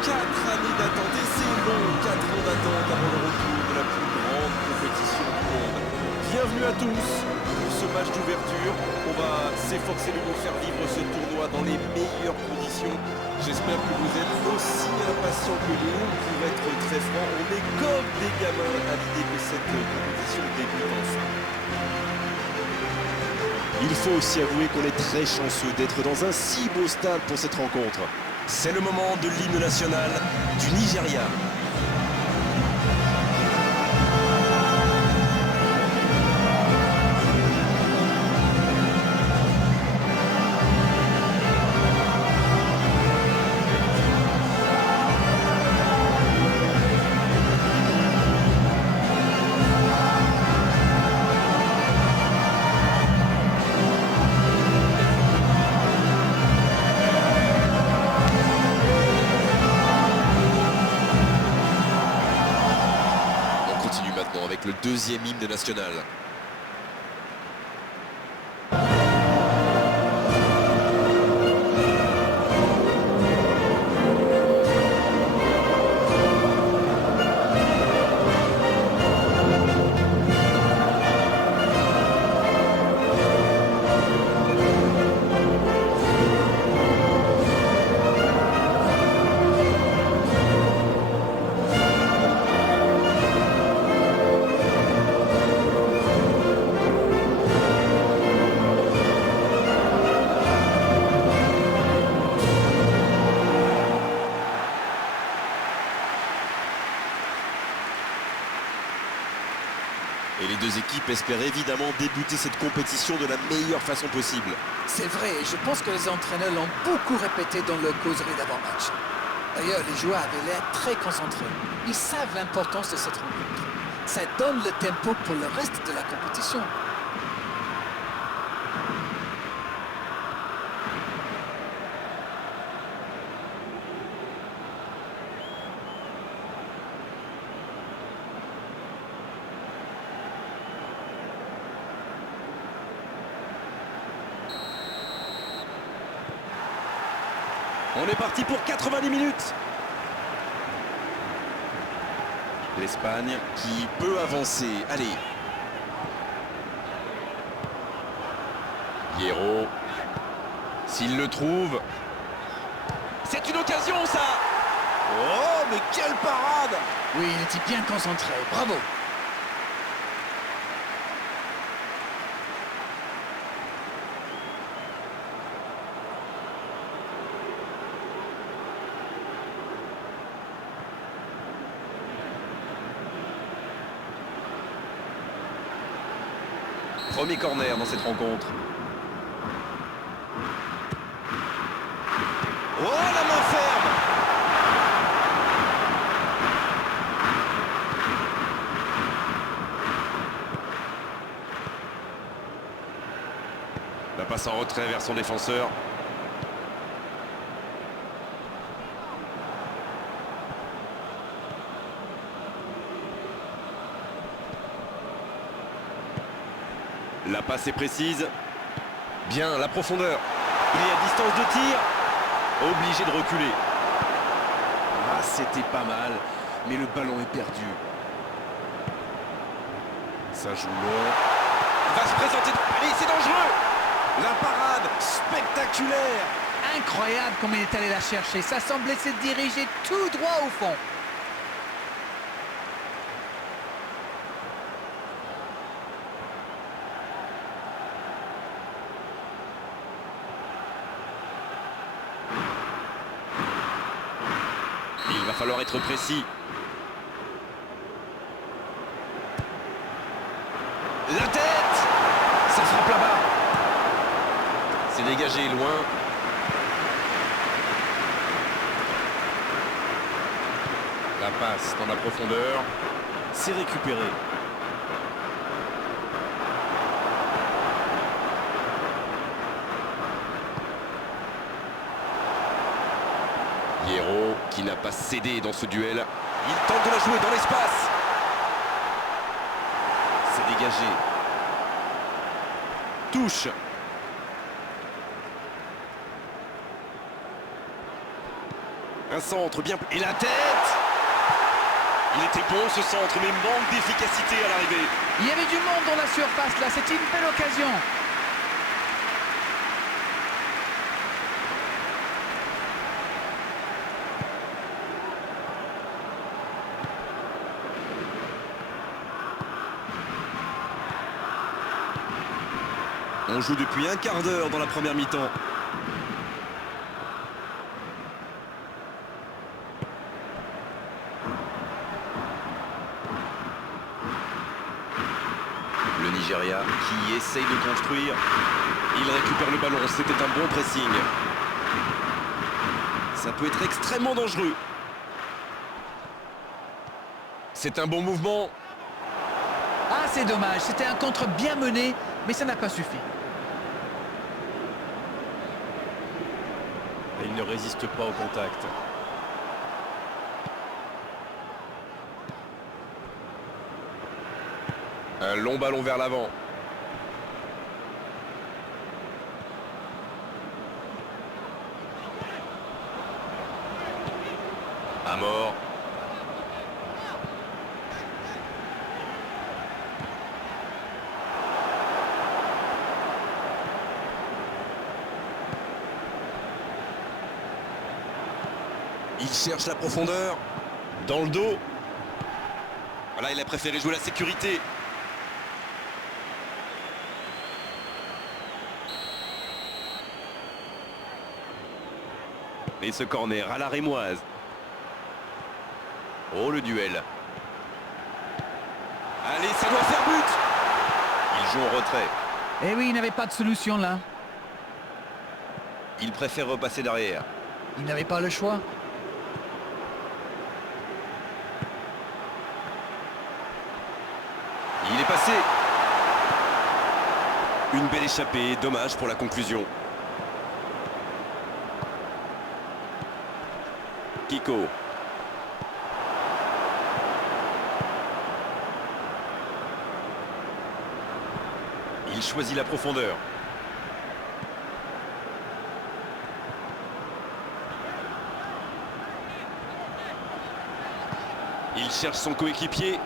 4 années d'attente, et c'est long, 4 ans d'attente avant le retour de la plus grande compétition du monde. Bienvenue à tous pour ce match d'ouverture. On va s'efforcer de vous faire vivre ce tournoi dans les meilleures conditions. J'espère que vous êtes aussi impatients que nous. Pour être très franc, on est comme des gamins à l'idée que cette compétition débute enfin. Il faut aussi avouer qu'on est très chanceux d'être dans un si beau stade pour cette rencontre. C'est le moment de l'hymne national du Nigeria. Avec le deuxième hymne national. Et les deux équipes espèrent évidemment débuter cette compétition de la meilleure façon possible. C'est vrai, je pense que les entraîneurs l'ont beaucoup répété dans leur causerie d'avant-match. D'ailleurs, les joueurs avaient l'air très concentrés. Ils savent l'importance de cette rencontre. Ça donne le tempo pour le reste de la compétition. On est parti pour 90 minutes. L'Espagne qui peut avancer. Allez. Hierro. S'il le trouve. C'est une occasion, ça. Oh, mais quelle parade! Oui, il était bien concentré. Bravo! Premier corner dans cette rencontre. Oh, la main ferme! La passe en retrait vers son défenseur. La passe est précise. Bien, la profondeur. Il est à distance de tir. Obligé de reculer. Ah, c'était pas mal, mais le ballon est perdu. Ça joue long. Va se présenter. Allez, c'est dangereux. La parade spectaculaire. Incroyable comme il est allé la chercher. Ça semblait se diriger tout droit au fond. Il va falloir être précis. La tête. Ça frappe là-bas. C'est dégagé loin. La passe dans la profondeur. C'est récupéré. Hierro qui n'a pas cédé dans ce duel. Il tente de la jouer dans l'espace. C'est dégagé. Touche. Un centre bien... Et la tête! Il était bon ce centre, mais manque d'efficacité à l'arrivée. Il y avait du monde dans la surface là, c'était une belle occasion. On joue depuis un quart d'heure dans la première mi-temps. Le Nigeria qui essaye de construire. Il récupère le ballon, c'était un bon pressing. Ça peut être extrêmement dangereux. C'est un bon mouvement. Ah, c'est dommage, c'était un contre bien mené, mais ça n'a pas suffi. Et il ne résiste pas au contact. Un long ballon vers l'avant. À mort. Il cherche la profondeur. Dans le dos. Voilà, il a préféré jouer la sécurité. Et ce corner à la rémoise. Oh, le duel. Allez, ça doit faire but. Il joue en retrait. Eh oui, il n'avait pas de solution là. Il préfère repasser derrière. Il n'avait pas le choix. Il est passé. Une belle échappée, dommage pour la conclusion. Kiko. Il choisit la profondeur. Il cherche son coéquipier.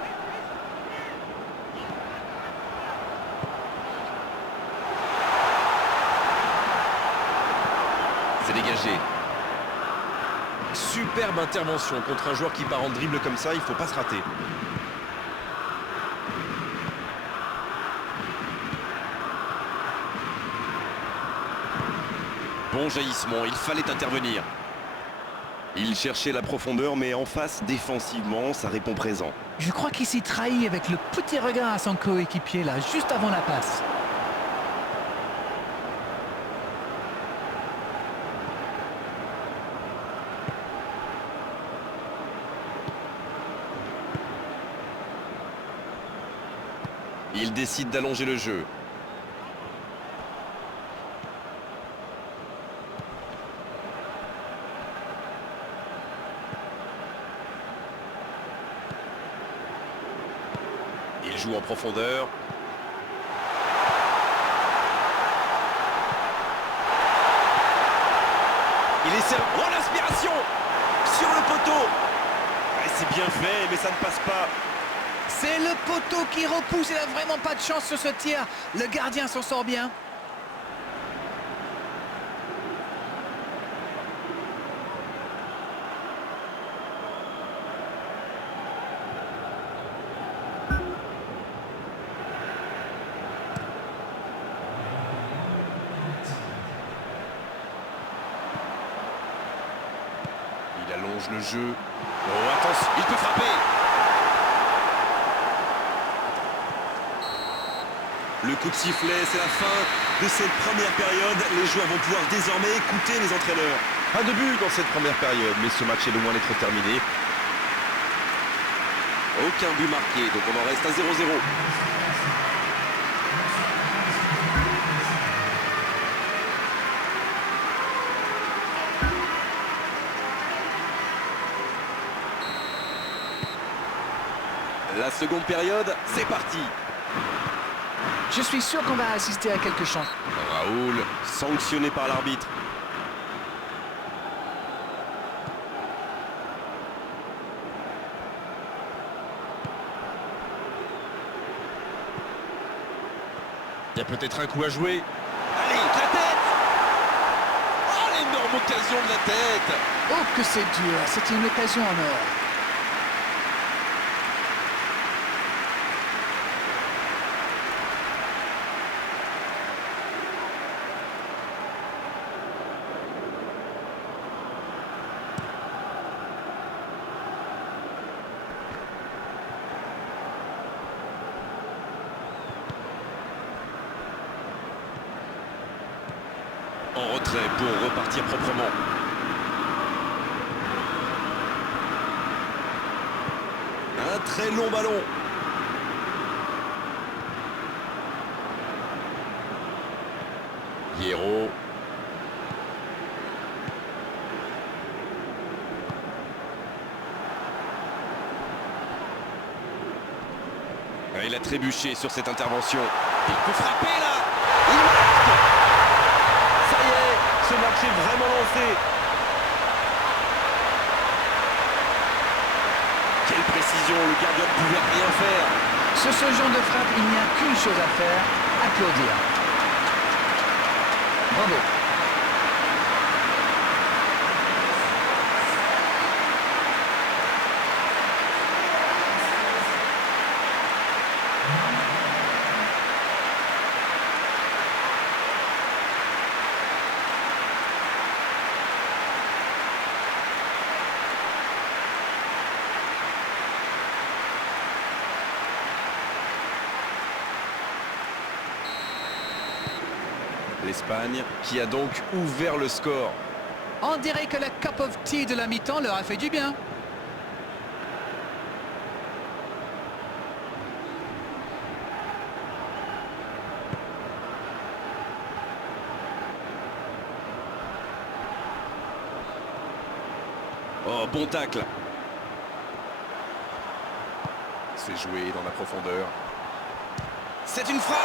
C'est dégagé. Superbe intervention contre un joueur qui part en dribble comme ça, il ne faut pas se rater. Bon jaillissement, il fallait intervenir. Il cherchait la profondeur, mais en face, défensivement, ça répond présent. Je crois qu'il s'y trahit avec le petit regard à son coéquipier là, juste avant la passe. Il décide d'allonger le jeu. Il joue en profondeur. Il essaie... Oh, l'inspiration sur le poteau. Ouais, c'est bien fait, mais ça ne passe pas. C'est le poteau qui repousse, il n'a vraiment pas de chance sur ce tir. Le gardien s'en sort bien. Il allonge le jeu. Oh, attention, il peut frapper. Le coup de sifflet, c'est la fin de cette première période. Les joueurs vont pouvoir désormais écouter les entraîneurs. Pas de but dans cette première période, mais ce match est loin d'être terminé. Aucun but marqué, donc on en reste à 0-0. La seconde période, c'est parti. Je suis sûr qu'on va assister à quelque chose. Raoul, sanctionné par l'arbitre. Il y a peut-être un coup à jouer. Allez, la tête! Oh, l'énorme occasion de la tête! Oh, que c'est dur. C'était une occasion en or. En retrait pour repartir proprement. Un très long ballon. Hierro. Ah, il a trébuché sur cette intervention. Il peut frapper là. Il marque. Ça y est, ce match est vraiment lancé. Quelle précision, le gardien ne pouvait rien faire. Sur ce genre de frappe, il n'y a qu'une chose à faire, applaudir. Bravo. L'Espagne qui a donc ouvert le score. On dirait que la cup of tea de la mi-temps leur a fait du bien. Oh, bon tacle. C'est joué dans la profondeur. C'est une frappe.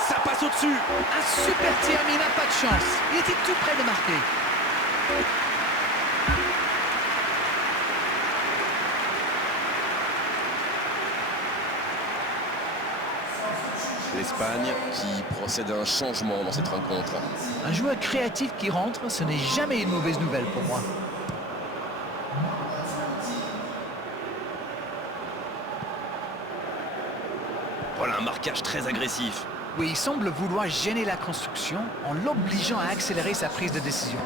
Ça passe au-dessus. Un super tir, mais il n'a pas de chance. Il était tout près de marquer. L'Espagne qui procède à un changement dans cette rencontre. Un joueur créatif qui rentre, ce n'est jamais une mauvaise nouvelle pour moi. Voilà un marquage très agressif. Oui, il semble vouloir gêner la construction en l'obligeant à accélérer sa prise de décision.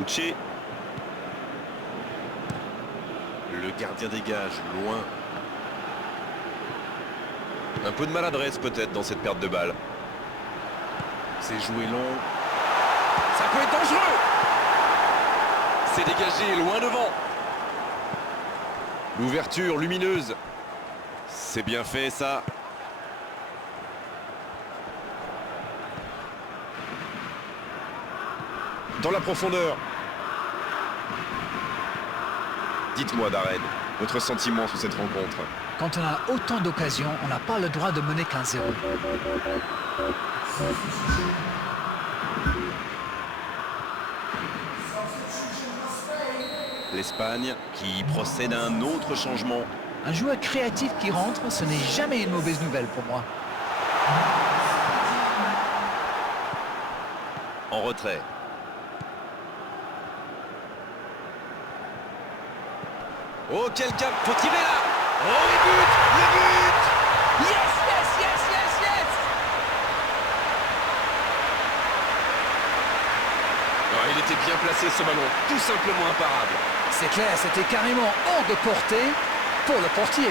Uche. Le gardien dégage loin. Un peu de maladresse peut-être dans cette perte de balle. C'est joué long. Ça peut être dangereux. C'est dégagé loin devant. L'ouverture lumineuse. C'est bien fait ça. Dans la profondeur. Dites-moi Darren, votre sentiment sur cette rencontre. Quand on a autant d'occasions, on n'a pas le droit de mener qu'un 0. L'Espagne qui procède à un autre changement. Un joueur créatif qui rentre, ce n'est jamais une mauvaise nouvelle pour moi. En retrait. Oh, quel cap! Faut tirer là! Oh, le but! Le but! Yes, yes, yes, yes, yes! Oh, il était bien placé ce ballon, tout simplement imparable. C'est clair, c'était carrément hors de portée pour le portier.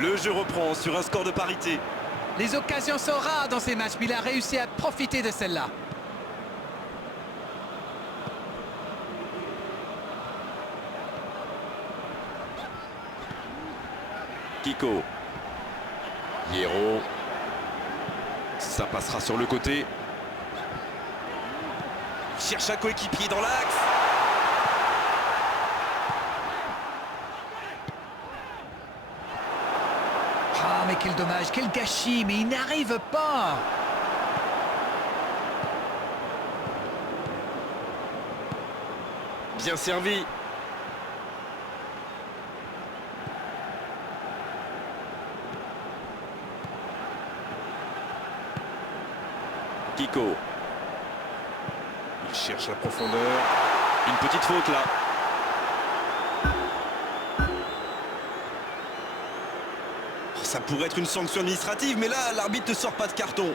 Le jeu reprend sur un score de parité. Les occasions sont rares dans ces matchs, mais il a réussi à profiter de celle-là. Kiko. Hierro. Ça passera sur le côté. Il cherche un coéquipier dans l'axe. Ah, mais quel dommage, quel gâchis, mais il n'arrive pas. Bien servi. Kiko. Il cherche la profondeur. Une petite faute là. Oh, ça pourrait être une sanction administrative, mais là, l'arbitre ne sort pas de carton.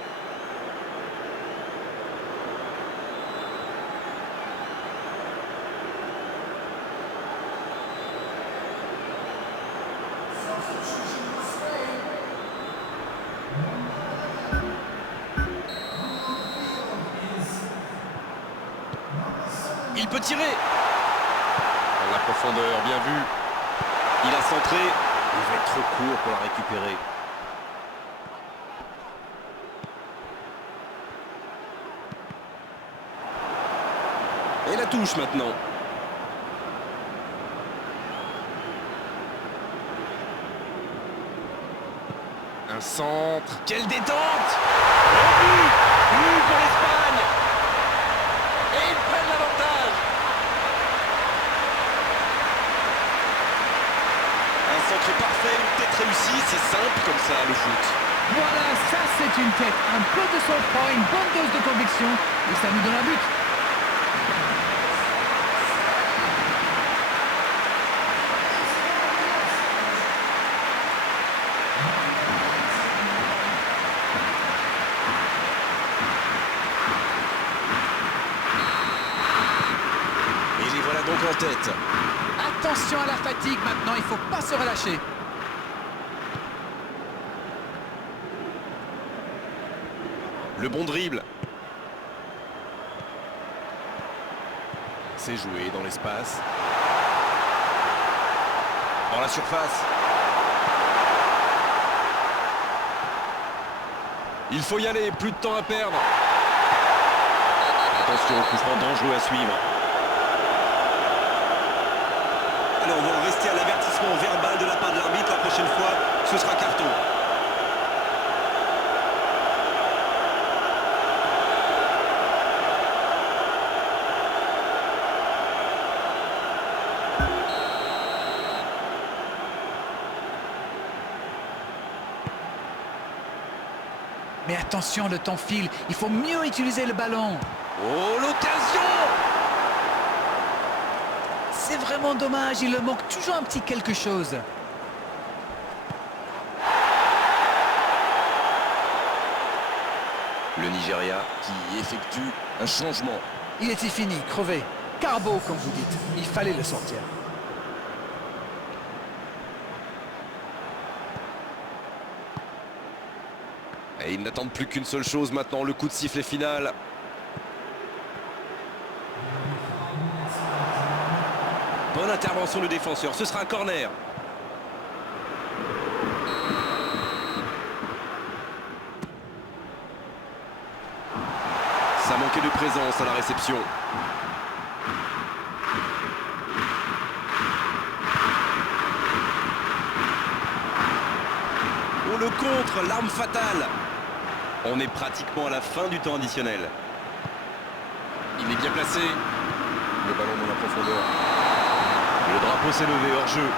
Il peut tirer. Dans la profondeur, bien vu. Il a centré. Il va être trop court pour la récupérer. Et la touche maintenant. Un centre. Quelle détente! But pour l'Espagne. Et ils prennent l'avantage. Un centre parfait, une tête réussie, c'est simple comme ça le foot. Voilà, ça c'est une tête, un peu de sang-froid, une bonne dose de conviction, et ça nous donne un but. Et les voilà donc en tête. Attention à la fatigue maintenant, il ne faut pas se relâcher. Le bon dribble. C'est joué dans l'espace. Dans la surface. Il faut y aller, plus de temps à perdre. Attention au coup franc dangereux à suivre. Alors on va en rester à l'avertissement verbal de la part de l'arbitre. La prochaine fois, ce sera carton. Mais attention, le temps file, il faut mieux utiliser le ballon. Oh, l'occasion! C'est vraiment dommage, il leur manque toujours un petit quelque chose. Le Nigeria qui effectue un changement. Il était fini, crevé. Carbo, comme vous dites. Il fallait le sortir. Et ils n'attendent plus qu'une seule chose maintenant, le coup de sifflet final. Bonne intervention du défenseur, ce sera un corner. Ça manquait de présence à la réception. On le contre, l'arme fatale. On est pratiquement à la fin du temps additionnel. Il est bien placé. Le ballon dans la profondeur. Le drapeau s'est levé hors jeu.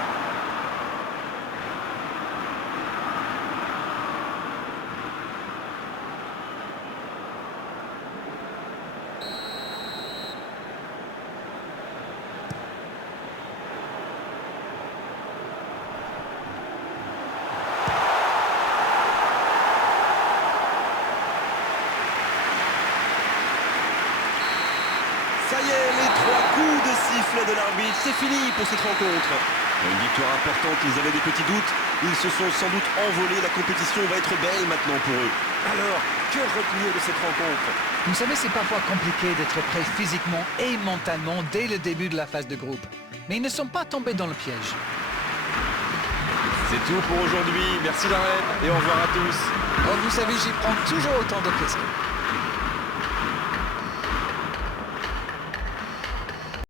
Ça y est, les 3 coups de sifflet de l'arbitre, c'est fini pour cette rencontre. Une victoire importante, ils avaient des petits doutes. Ils se sont sans doute envolés. La compétition va être belle maintenant pour eux. Alors, que retenir de cette rencontre? Vous savez, c'est parfois compliqué d'être prêt physiquement et mentalement dès le début de la phase de groupe. Mais ils ne sont pas tombés dans le piège. C'est tout pour aujourd'hui. Merci la reine et au revoir à tous. Oh, vous savez, j'y prends toujours autant de plaisir.